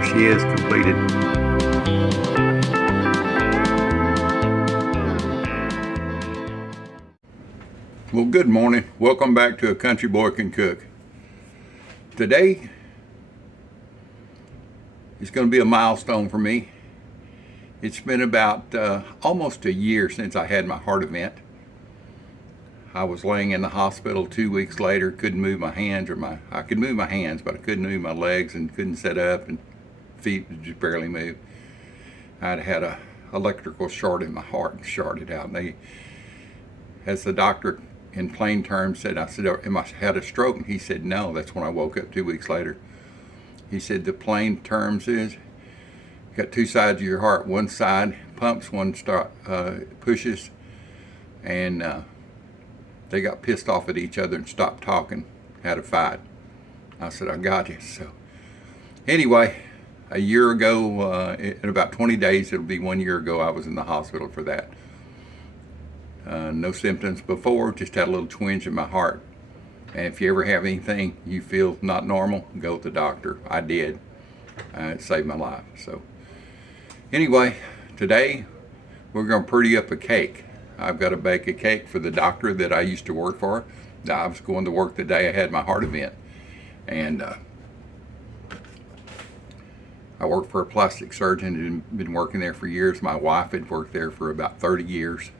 there she is, completed. Well, good morning. Welcome back to A Country Boy Can Cook. Today is going to be a milestone for me. It's been about almost a year since I had my heart event. I was laying in the hospital 2 weeks later, couldn't move my hands, I could move my hands, but I couldn't move my legs and couldn't sit up, and feet would just barely move. I'd had a electrical short in my heart and shorted out. And they, as the doctor in plain terms said, I said, "Am I had a stroke?" And he said, "No." That's when I woke up 2 weeks later. He said, the plain terms is, you got two sides of your heart. One side pumps, one pushes, and they got pissed off at each other and stopped talking, had a fight. I said, "I got you." So anyway, a year ago, in about 20 days, it'll be 1 year ago, I was in the hospital for that. No symptoms before, just had a little twinge in my heart. And if you ever have anything you feel not normal, go to the doctor. I did. It saved my life. So anyway, today we're going to pretty up a cake. I've got to bake a cake for the doctor that I used to work for. I was going to work the day I had my heart event. And I worked for a plastic surgeon and been working there for years. My wife had worked there for about 30 years.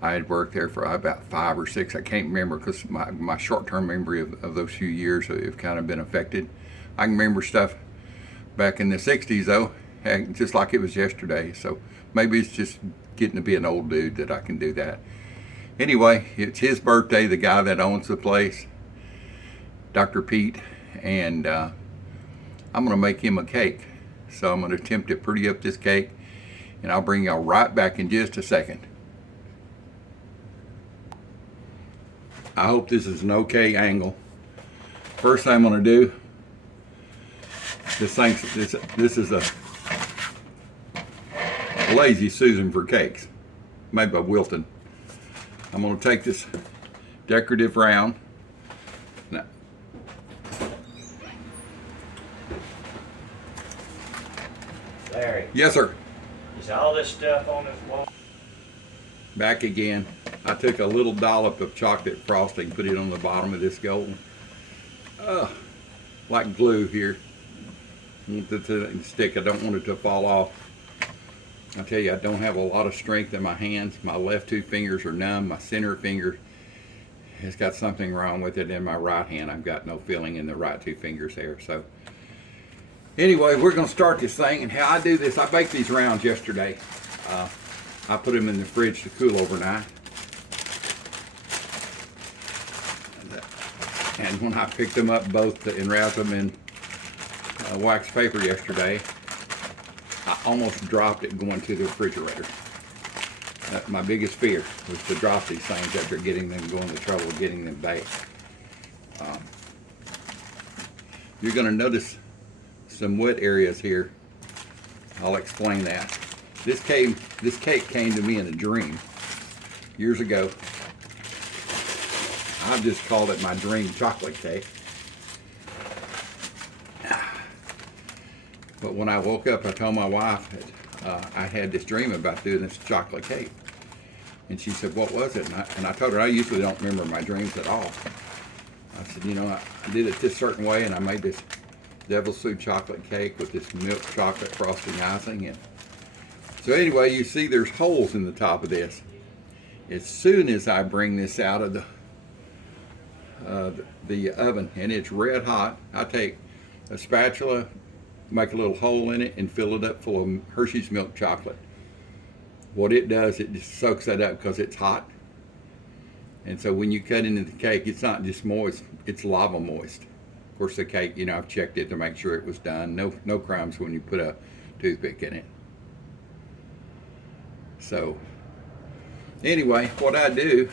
I had worked there for about 5 or 6. I can't remember because my short-term memory of those few years have kind of been affected. I can remember stuff back in the 60s though, just like it was yesterday. So maybe it's just getting to be an old dude that I can do that. Anyway, it's his birthday, the guy that owns the place, Dr. Pete, and I'm going to make him a cake. So I'm going to attempt to pretty up this cake, and I'll bring y'all right back in just a second. I hope this is an okay angle. First thing I'm going to do, this is a Lazy Susan for cakes, made by Wilton. I'm going to take this decorative round. Now, Larry. yes, sir. Is all this stuff on this wall? Back again. I took a little dollop of chocolate frosting, put it on the bottom of this gold. Like glue here. I want it to stick. I don't want it to fall off. I tell you, I don't have a lot of strength in my hands. My left two fingers are numb. My center finger has got something wrong with it. In my right hand, I've got no feeling in the right two fingers there. So anyway, we're going to start this thing. And how I do this, I baked these rounds yesterday. I put them in the fridge to cool overnight. And when I picked them up both and wrapped them in wax paper yesterday, I almost dropped it going to the refrigerator. My biggest fear was to drop these things after getting them, going to trouble of getting them baked. You're going to notice some wet areas here. I'll explain that. This cake came to me in a dream years ago. I've just called it my dream chocolate cake. But when I woke up, I told my wife that I had this dream about doing this chocolate cake. And she said, "What was it?" And I told her I usually don't remember my dreams at all. I said, "You know, I did it this certain way, and I made this Devilishly chocolate cake with this milk chocolate frosting icing." And so anyway, you see there's holes in the top of this. As soon as I bring this out of the oven, and it's red hot, I take a spatula, make a little hole in it, and fill it up full of Hershey's milk chocolate. What it does, it just soaks that up because it's hot. And so when you cut into the cake, it's not just moist, it's lava moist. Of course, the cake, you know, I've checked it to make sure it was done. No crumbs when you put a toothpick in it. So anyway, what I do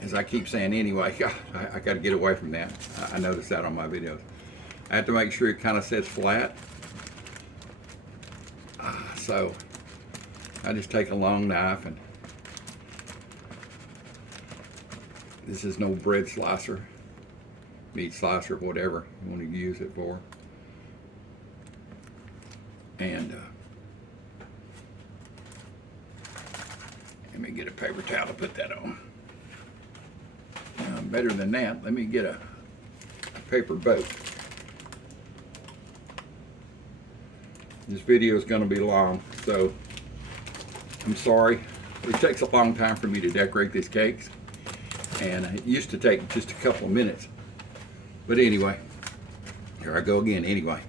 is, I keep saying anyway, I got to get away from that. I noticed that on my videos. I have to make sure it kind of sits flat. So I just take a long knife, and this is no bread slicer, meat slicer, whatever you want to use it for. And let me get a paper towel to put that on. Better than that, let me get a paper boat. This video is going to be long, so I'm sorry. It takes a long time for me to decorate these cakes, and it used to take just a couple of minutes. But anyway, here I go again. Anyway,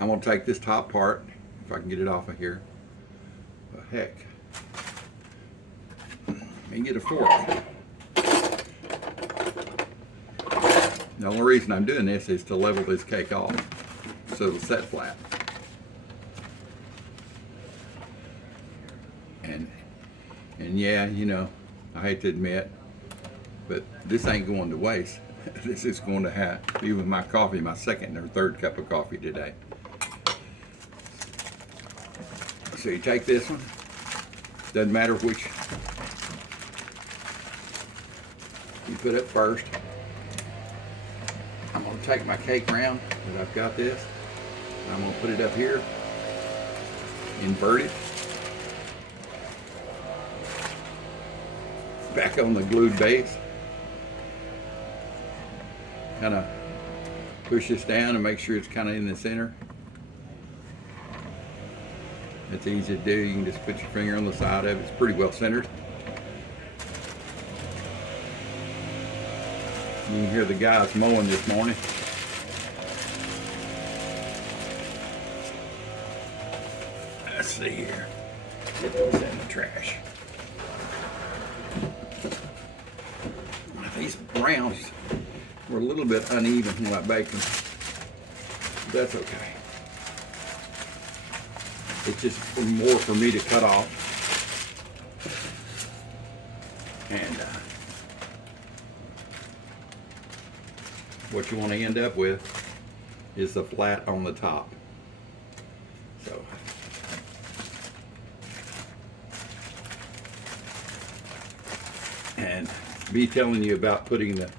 I'm going to take this top part, if I can get it off of here. Well, heck, let me get a fork. The only reason I'm doing this is to level this cake off so it'll set flat. And yeah, you know, I hate to admit, but this ain't going to waste. This is going to be with my coffee, my second or third cup of coffee today. So you take this one, doesn't matter which you put up first. I'm going to take my cake round that I've got this, and I'm going to put it up here, invert it, back on the glued base, kind of push this down and make sure it's kind of in the center. It's easy to do. You can just put your finger on the side of it. It's pretty well centered. You can hear the guys mowing this morning. Let's see here. Get those in the trash. These browns were a little bit uneven when I baked them. That's okay. It's just more for me to cut off. And what you want to end up with is the flat on the top. So and me telling you about putting the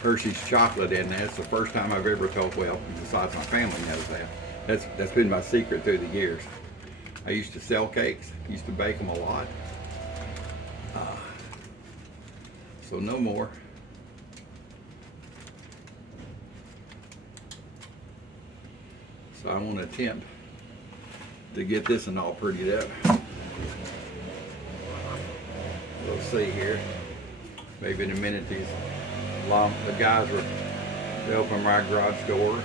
Hershey's chocolate in there, it's the first time I've ever told, well, besides my family knows that. That's been my secret through the years. I used to sell cakes, used to bake them a lot. So no more. So I want to attempt to get this one all prettied up. We'll see here. Maybe in a minute the guys they opened my garage door.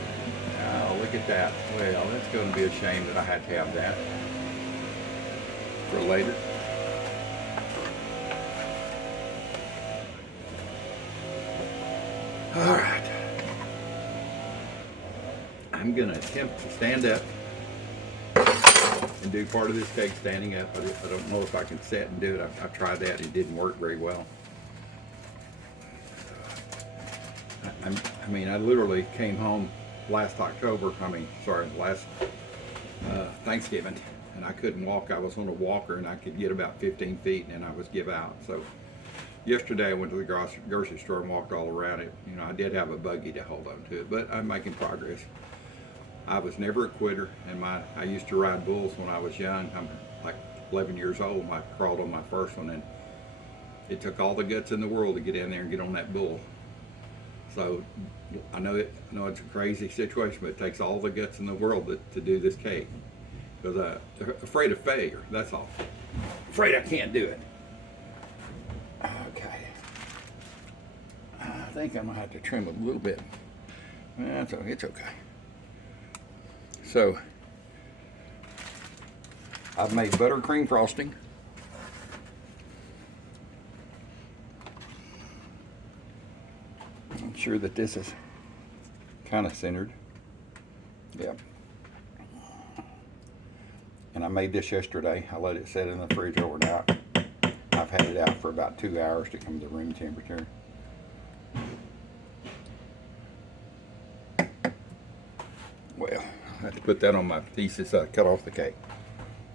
Oh, look at that. Well, that's going to be a shame that I had to have that for later. All right. I'm going to attempt to stand up and do part of this cake standing up. I don't know if I can sit and do it. I tried that. It didn't work very well. I mean, I literally came home last Thanksgiving, and I couldn't walk. I was on a walker, and I could get about 15 feet, and I was give out. So yesterday I went to the grocery store and walked all around it. You know, I did have a buggy to hold on to it, but I'm making progress. I was never a quitter, and I used to ride bulls when I was young. I'm like 11 years old, and I crawled on my first one, and it took all the guts in the world to get in there and get on that bull. So I know it's a crazy situation, but it takes all the guts in the world to do this cake. Because I'm afraid of failure, that's all. Afraid I can't do it. Okay. I think I'm gonna have to trim it a little bit. That's okay, it's okay. So I've made buttercream frosting. I'm sure that this is kind of centered. Yep. And I made this yesterday. I let it sit in the fridge overnight. I've had it out for about 2 hours to come to room temperature. Well, I have to put that on my pieces I cut off the cake.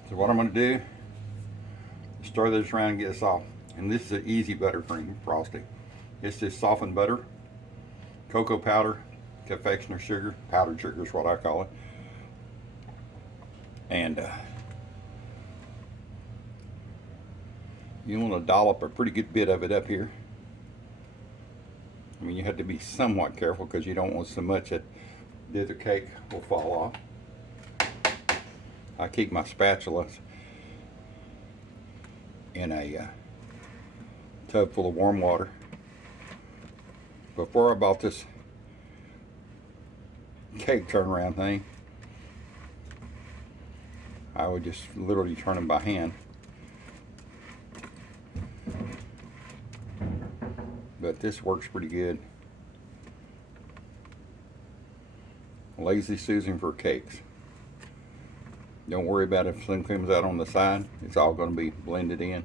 So what I'm going to do is stir this around and get this off. And this is an easy buttercream frosting. It's just softened butter, cocoa powder, confectioner sugar, powdered sugar is what I call it, And you want to dollop a pretty good bit of it up here. I mean, you have to be somewhat careful because you don't want so much that the other cake will fall off. I keep my spatulas in a tub full of warm water. Before I bought this cake turnaround thing, I would just literally turn them by hand. But this works pretty good. Lazy Susan for cakes. Don't worry about if something comes out on the side. It's all going to be blended in.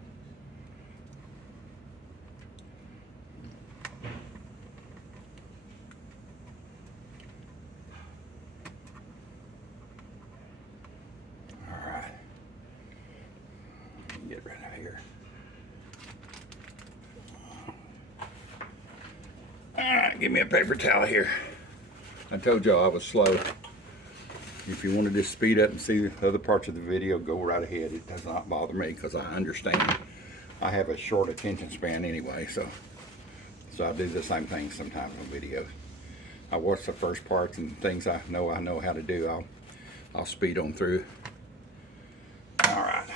Alright. Get rid of here. Alright, give me a paper towel here. I told y'all I was slow. If you want to just speed up and see the other parts of the video, go right ahead. It does not bother me because I understand. I have a short attention span anyway, so I do the same thing sometimes on videos. I watch the first parts and things I know how to do. I'll speed on through. All right.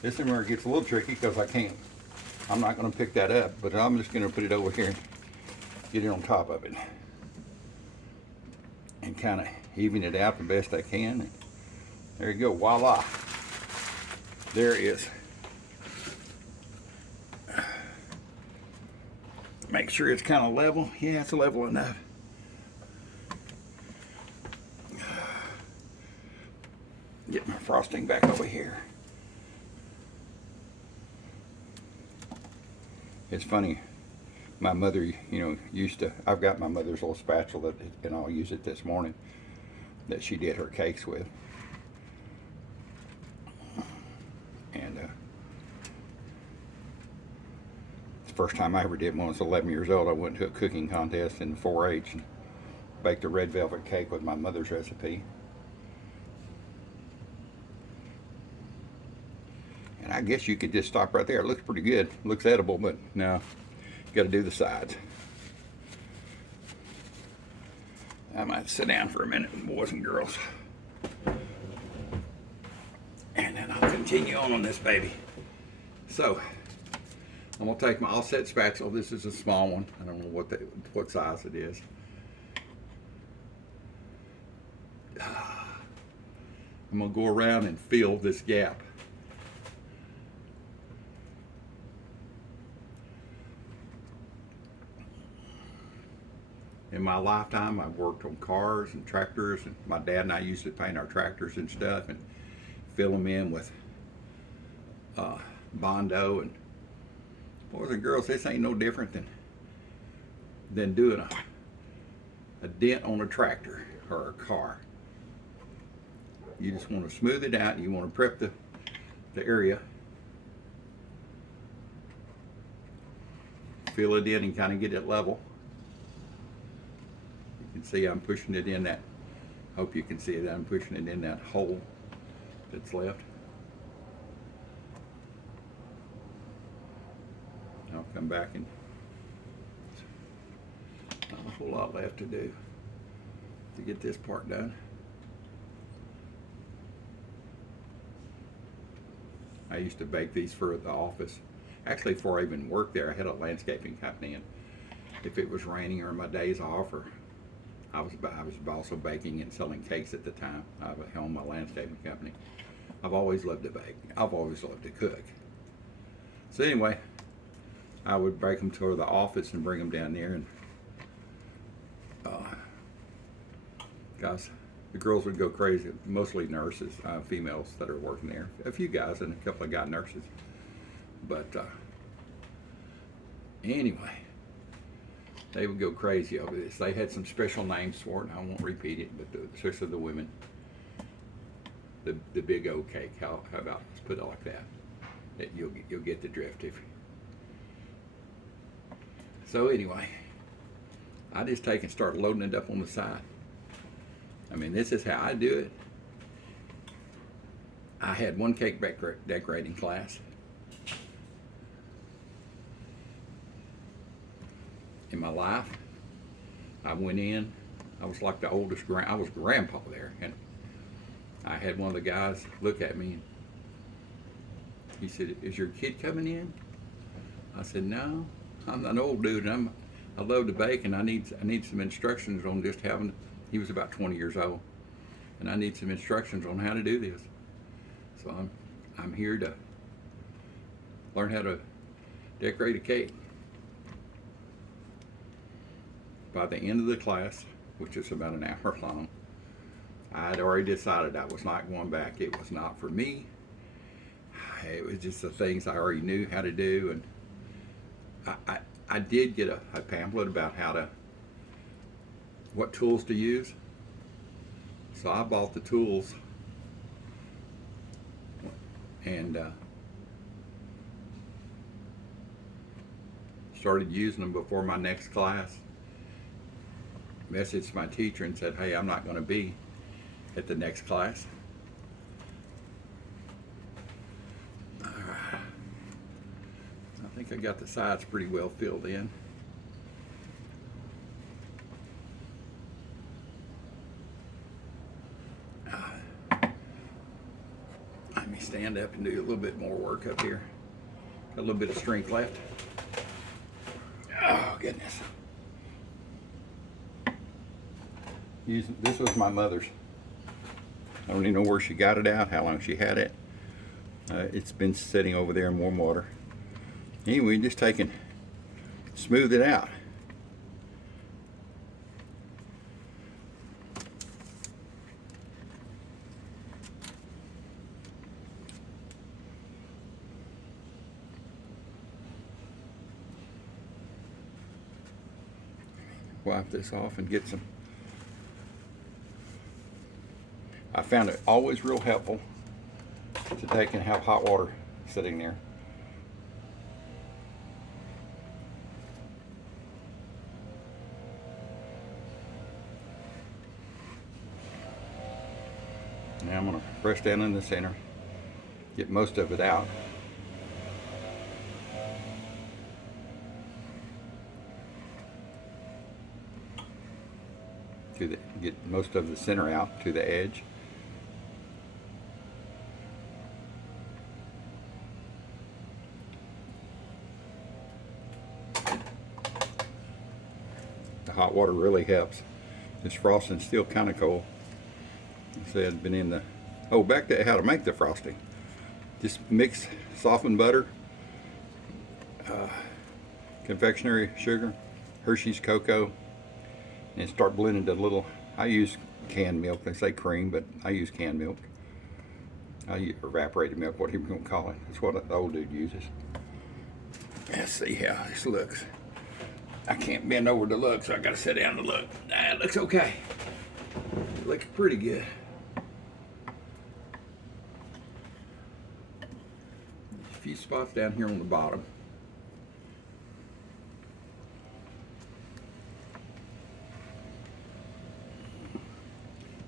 This is where it gets a little tricky because I'm not going to pick that up, but I'm just going to put it over here and get it on top of it. And kind of even it out the best I can. And there you go, voila. There it is. Make sure it's kind of level. Yeah, it's level enough. Get my frosting back over here. It's funny. My mother, used to, I've got my mother's little spatula, and I'll use it this morning, that she did her cakes with. And the first time I ever did one was 11 years old. I went to a cooking contest in 4-H and baked a red velvet cake with my mother's recipe. And I guess you could just stop right there. It looks pretty good. It looks edible, but no. Got to do the sides. I might sit down for a minute, boys and girls, and then I'll continue on this baby. So I'm gonna take my offset spatula. This is a small one. I don't know what size it is. I'm gonna go around and fill this gap. In my lifetime, I've worked on cars and tractors, and my dad and I used to paint our tractors and stuff and fill them in with Bondo. And boys and girls, this ain't no different than doing a dent on a tractor or a car. You just want to smooth it out. You want to prep the area, fill it in, and kind of get it level. You can see I'm pushing it in that, hope you can see it, I'm pushing it in that hole that's left. I'll come back and not a whole lot left to do to get this part done. I used to bake these for the office. Actually, before I even worked there, I had a landscaping company, and if it was raining or my days off, or I was also baking and selling cakes at the time. I owned my landscaping company. I've always loved to bake. I've always loved to cook. So anyway, I would bake them to the office and bring them down there, and guys, the girls would go crazy. Mostly nurses, females that are working there. A few guys and a couple of guy nurses. But anyway, they would go crazy over this. They had some special names for it, and I won't repeat it, but especially the women. The big O cake. How about, let's put it like that. You'll get the drift if you. So anyway, I just take and start loading it up on the side. I mean, this is how I do it. I had one cake decorating class. In my life, I went in, I was like the oldest, I was grandpa there, and I had one of the guys look at me, and he said, "Is your kid coming in?" I said, "No, I'm an old dude, and I love to bake, and I need some instructions on just having." He was about 20 years old, and I need some instructions on how to do this. So I'm here to learn how to decorate a cake. By the end of the class, which is about an hour long, I had already decided I was not going back. It was not for me. It was just the things I already knew how to do, and I did get a pamphlet about what tools to use. So I bought the tools and started using them before my next class. Messaged my teacher and said, "Hey, I'm not going to be at the next class." All right. I think I got the sides pretty well filled in. Let me stand up and do a little bit more work up here. Got a little bit of strength left. Oh, goodness. This was my mother's. I don't even know where she got it out, how long she had it. It's been sitting over there in warm water. Anyway, just smooth it out. Wipe this off and get some. I found it always real helpful to take and have hot water sitting there. Now I'm going to press down in the center, get most of it out. Get most of the center out to the edge. The hot water really helps. This frosting's still kind of cold. I said, been in the. Oh, back to how to make the frosting. Just mix softened butter, confectionery sugar, Hershey's cocoa, and start blending the little. I use canned milk. They say cream, but I use canned milk. I use evaporated milk, whatever you want to call it. That's what the old dude uses. Let's see how this looks. I can't bend over to look, so I got to sit down to look. It looks okay. It looks pretty good. A few spots down here on the bottom.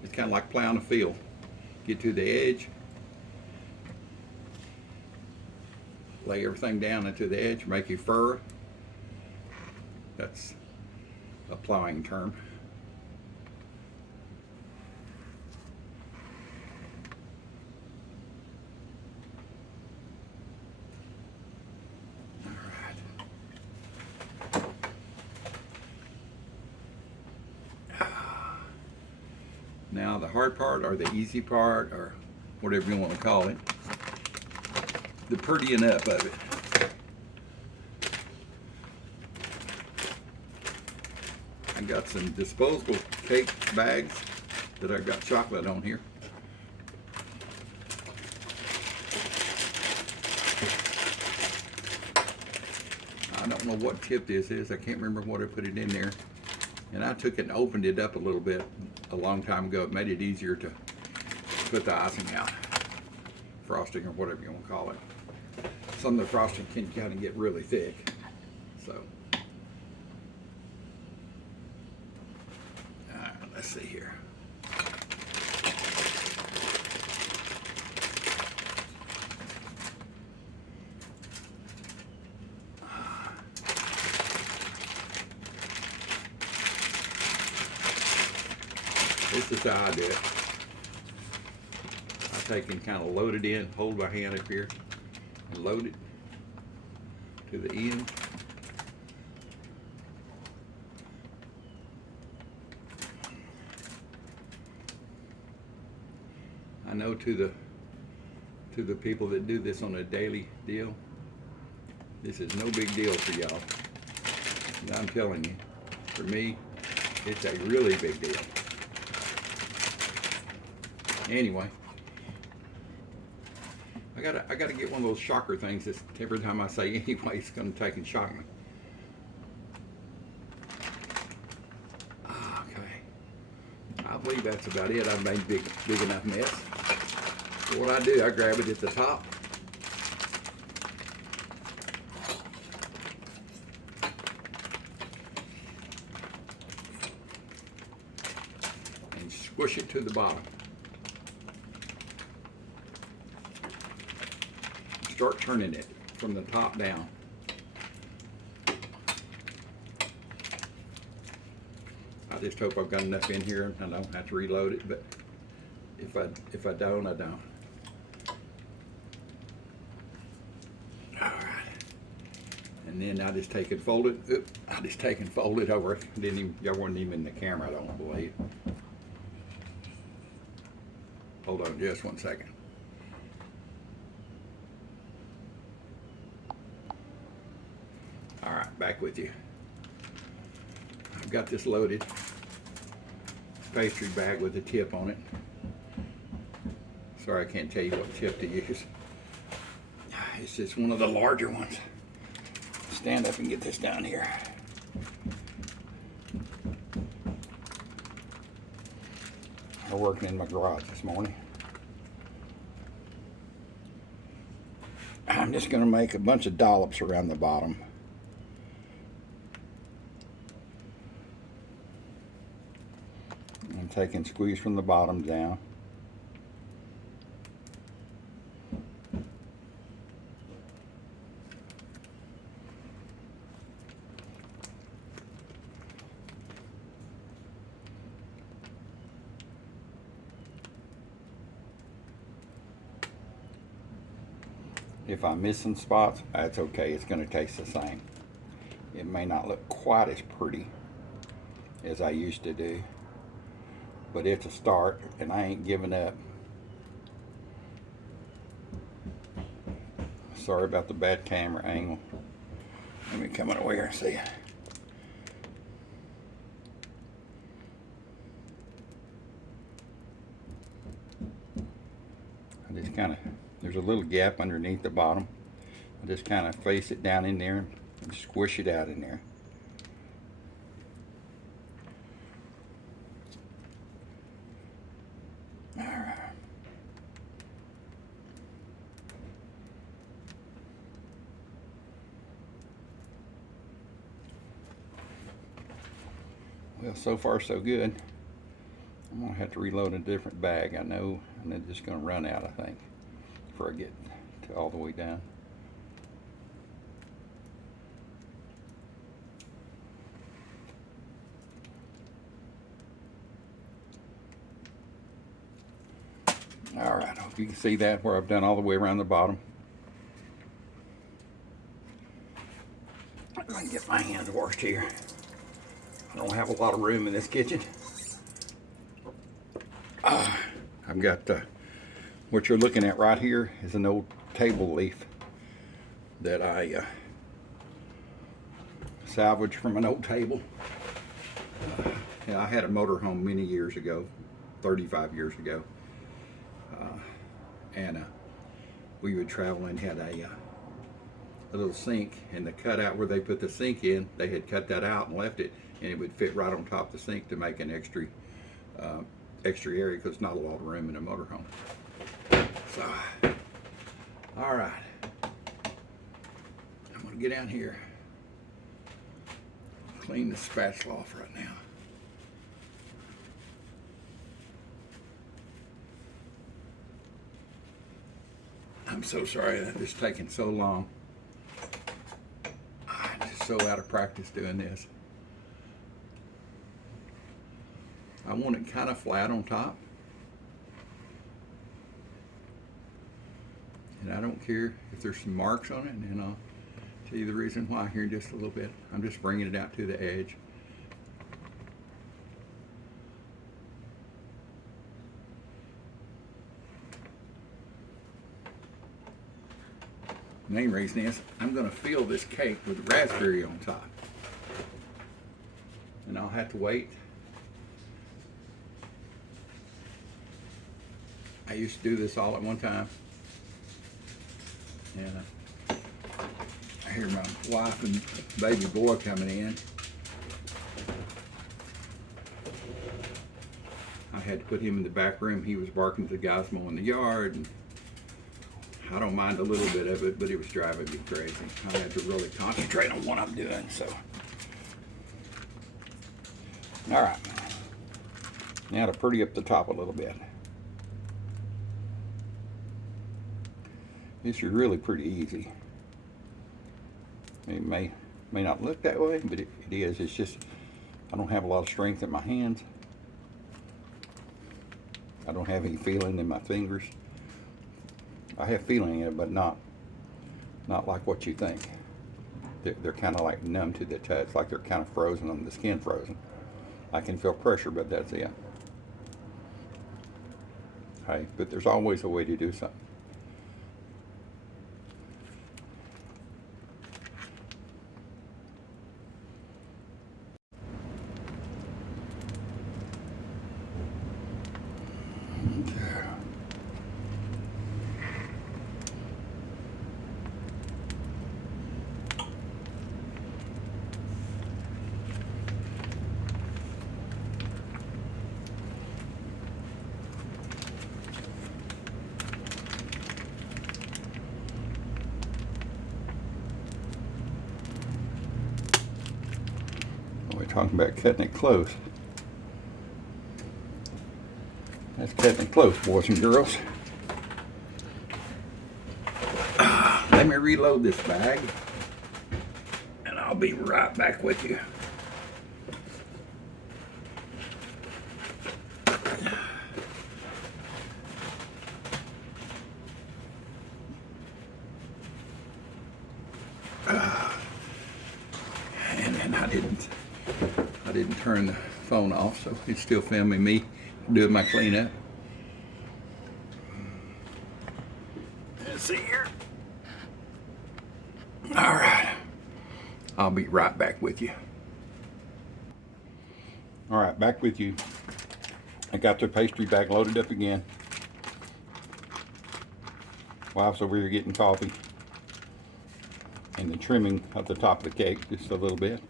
It's kind of like plowing a field. Get to the edge, lay everything down into the edge, make a furrow. That's a plowing term. All right. Now the hard part, or the easy part, or whatever you want to call it, the prettying up of it. I got some disposable cake bags that I've got chocolate on here. I don't know what tip this is. I can't remember what I put it in there. And I took it and opened it up a little bit a long time ago. It made it easier to put the icing out. Frosting or whatever you want to call it. Some of the frosting can kind of get really thick. So. Let's see here. This is how I do it. I take and kind of load it in, hold my hand up here, and load it to the end. I know to the people that do this on a daily deal, this is no big deal for y'all. And I'm telling you, for me, it's a really big deal. Anyway, I gotta get one of those shocker things that every time I say anyway, it's gonna take and shock me. Okay, I believe that's about it. I've made big enough mess. So what I do, I grab it at the top. And squish it to the bottom. Start turning it from the top down. I just hope I've got enough in here and I don't have to reload it, but if I don't, I don't. And then I just take and fold it. Oop, I just take and fold it over. Y'all weren't even in the camera, I don't believe. Hold on just one second. All right, back with you. I've got this loaded pastry bag with a tip on it. Sorry, I can't tell you what tip to use. It's just one of the larger ones. Stand up and get this down here. I'm working in my garage this morning. I'm just going to make a bunch of dollops around the bottom. And take and squeeze from the bottom down. If I'm missing spots, that's okay. It's going to taste the same. It may not look quite as pretty as I used to do, but it's a start, and I ain't giving up. Sorry about the bad camera angle. Let me come over here and see. I just kind of, there's a little gap underneath the bottom. I just kind of face it down in there and squish it out in there. Well, so far so good. I'm gonna have to reload a different bag, I know, and it's just gonna run out, I think, before I get to all the way down. All right, I hope you can see that where I've done all the way around the bottom. I'm gonna get my hands washed here. I don't have a lot of room in this kitchen. I've got what you're looking at right here is an old table leaf that I salvaged from an old table. Yeah, I had a motorhome many years ago, 35 years ago, and we would travel and had a little sink, and the cutout where they put the sink in, they had cut that out and left it, and it would fit right on top of the sink to make an extra area, because not a lot of room in a motorhome. So, all right, I'm gonna get down here, clean the spatula off right now. I'm so sorry that it's taking so long. I'm just so out of practice doing this. I want it kind of flat on top. And I don't care if there's some marks on it, and I'll tell you the reason why here in just a little bit. I'm just bringing it out to the edge. The main reason is I'm going to fill this cake with raspberry on top. And I'll have to wait. I used to do this all at one time. And I hear my wife and baby boy coming in. I had to put him in the back room. He was barking at the guys mowing the yard. And I don't mind a little bit of it, but it was driving me crazy. I had to really concentrate on what I'm doing. So, all right. Now to pretty up the top a little bit. This is really pretty easy. It may not look that way, but it is. It's just I don't have a lot of strength in my hands. I don't have any feeling in my fingers. I have feeling in it, but not like what you think. They're kind of like numb to the touch, like they're kind of frozen on the skin, frozen. I can feel pressure, but that's it. Hey, but there's always a way to do something. We're talking about cutting it close. That's cutting it close, boys and girls. Let me reload this bag, and I'll be right back with you. And I didn't turn the phone off, so it's still filming me doing my cleanup. Let's see here. All right, I'll be right back with you. All right, back with you. I got the pastry bag loaded up again. Wife's over here getting coffee. And the trimming at the top of the cake just a little bit.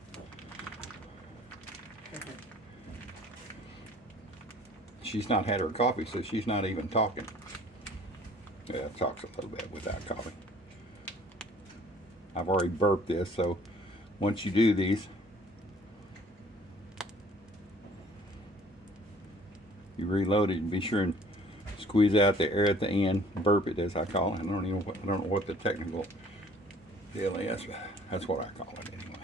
She's not had her coffee, so she's not even talking. Yeah, talks a little bit without coffee. I've already burped this, so once you do these, you reload it and be sure and squeeze out the air at the end. Burp it, as I call it. I don't know what the technical deal is, but that's what I call it anyway.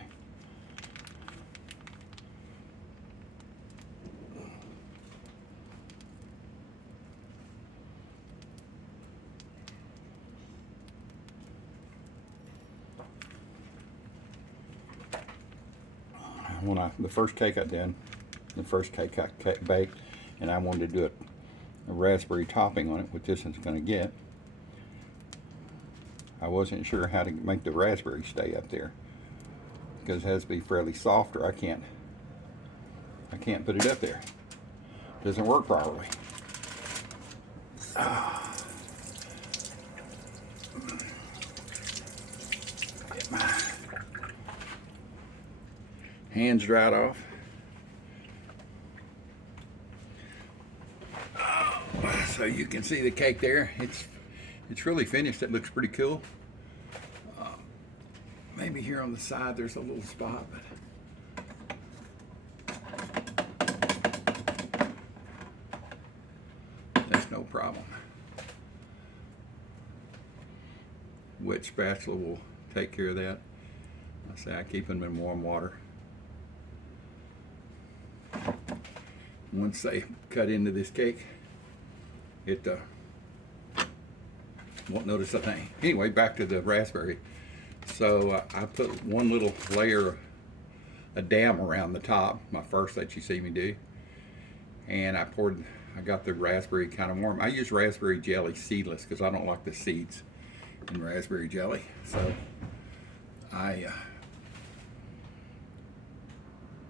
The first cake I did, the first cake I baked, and I wanted to do a raspberry topping on it, which this is going to get. I wasn't sure how to make the raspberry stay up there because it has to be fairly soft, or I can't put it up there. It doesn't work properly. Get my hands dried off. So you can see the cake there. It's really finished. It looks pretty cool. Maybe here on the side there's a little spot, but that's no problem. Wet spatula will take care of that. I say I keep them in warm water. once they cut into this cake, it won't notice a thing. Anyway, back to the raspberry. So I put one little layer, a dam around the top, my first that you see me do, and I got the raspberry kind of warm. I use raspberry jelly seedless because I don't like the seeds in raspberry jelly. So I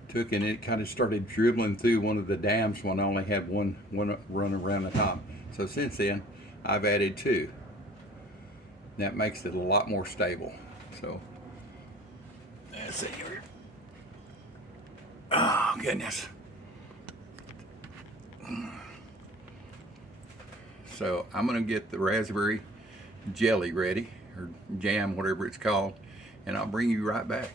took, and it kind of started dribbling through one of the dams when I only had one run around the top. So since then, I've added two. That makes it a lot more stable. So let's see here. Oh goodness. So I'm gonna get the raspberry jelly ready, or jam, whatever it's called, and I'll bring you right back.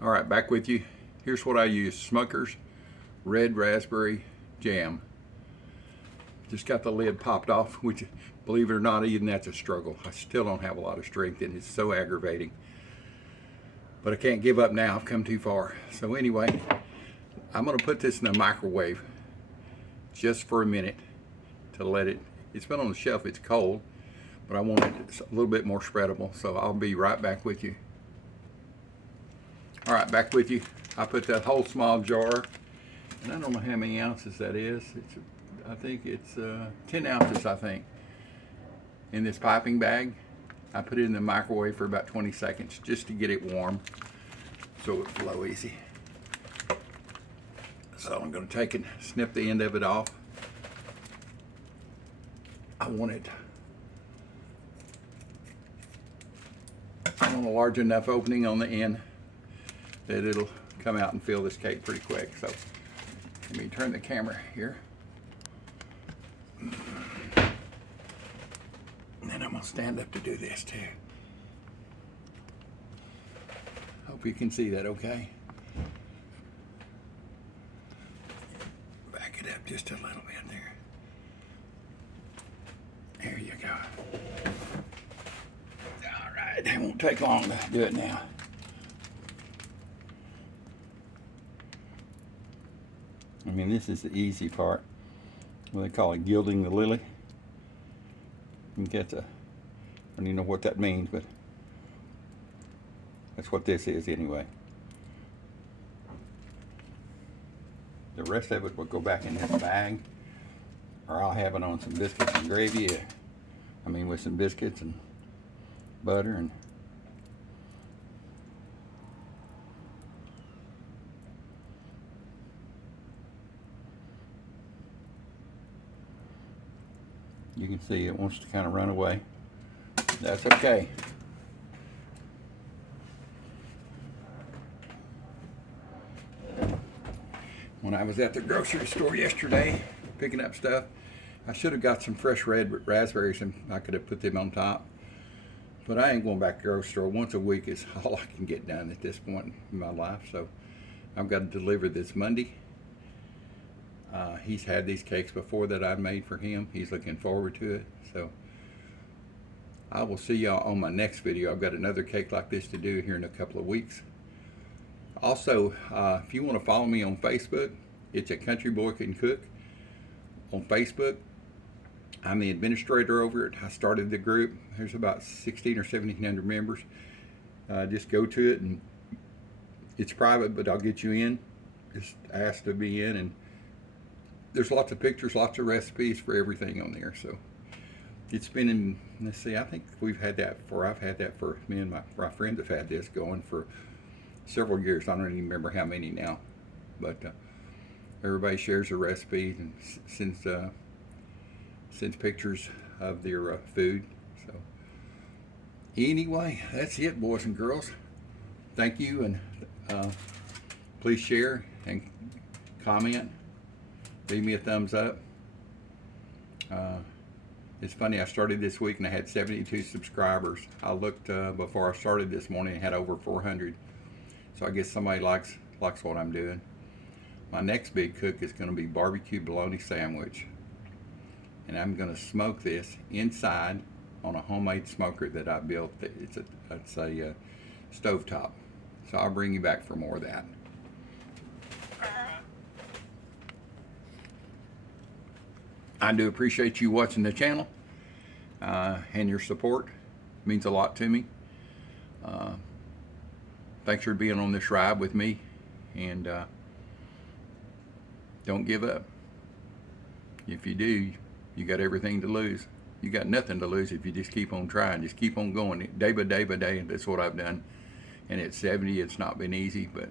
All right, back with you. Here's what I use: Smucker's red raspberry jam. Just got the lid popped off, which, believe it or not, even that's a struggle. I still don't have a lot of strength, and it's so aggravating. But I can't give up now. I've come too far. So anyway, I'm gonna put this in the microwave just for a minute to let it, it's been on the shelf, it's cold, but I want it a little bit more spreadable. So I'll be right back with you. All right, back with you. I put that whole small jar, and I don't know how many ounces that is. I think it's 10 ounces, I think, in this piping bag. I put it in the microwave for about 20 seconds just to get it warm so it would flow easy. So I'm going to take and snip the end of it off. I want a large enough opening on the end that it'll come out and fill this cake pretty quick. So let me turn the camera here. And then I'm going to stand up to do this too. Hope you can see that okay. Back it up just a little bit there. There you go. All right, it won't take long to do it now. I mean, this is the easy part. What they call it, gilding the lily. You get I don't even know what that means, but that's what this is anyway. The rest of it will go back in this bag, or I'll have it on some biscuits and gravy. I mean, with some biscuits and butter and you can see it wants to kind of run away. That's okay. When I was at the grocery store yesterday picking up stuff, I should have got some fresh red raspberries and I could have put them on top. But I ain't going back to the grocery store. Once a week is all I can get done at this point in my life. So I've got to deliver this Monday. He's had these cakes before that I've made for him. He's looking forward to it. So I will see y'all on my next video. I've got another cake like this to do here in a couple of weeks. Also, if you want to follow me on Facebook, it's a Country Boy Can Cook on Facebook. I'm the administrator over it. I started the group. There's about 16 or 1700 members. Just go to it, and it's private, but I'll get you in. Just ask to be in, and there's lots of pictures, lots of recipes for everything on there. So it's been in, let's see, I think I've had that for, me and my friends have had this going for several years. I don't even remember how many now, but everybody shares their recipes and sends pictures of their food. So anyway, that's it, boys and girls. Thank you, and please share and comment. Leave me a thumbs up. It's funny, I started this week and I had 72 subscribers. I looked before I started this morning and had over 400. So I guess somebody likes what I'm doing. My next big cook is going to be barbecue bologna sandwich. And I'm going to smoke this inside on a homemade smoker that I built. It's a stovetop So I'll bring you back for more of that. I do appreciate you watching the channel and your support. It means a lot to me. Thanks for being on this ride with me, and don't give up. If you do, you got everything to lose. You got nothing to lose if you just keep on trying. Just keep on going day by day by day. That's what I've done. And at 70, it's not been easy, but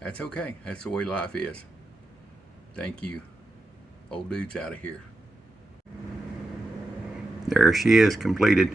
that's okay. That's the way life is. Thank you. Old dude's out of here. There she is, completed.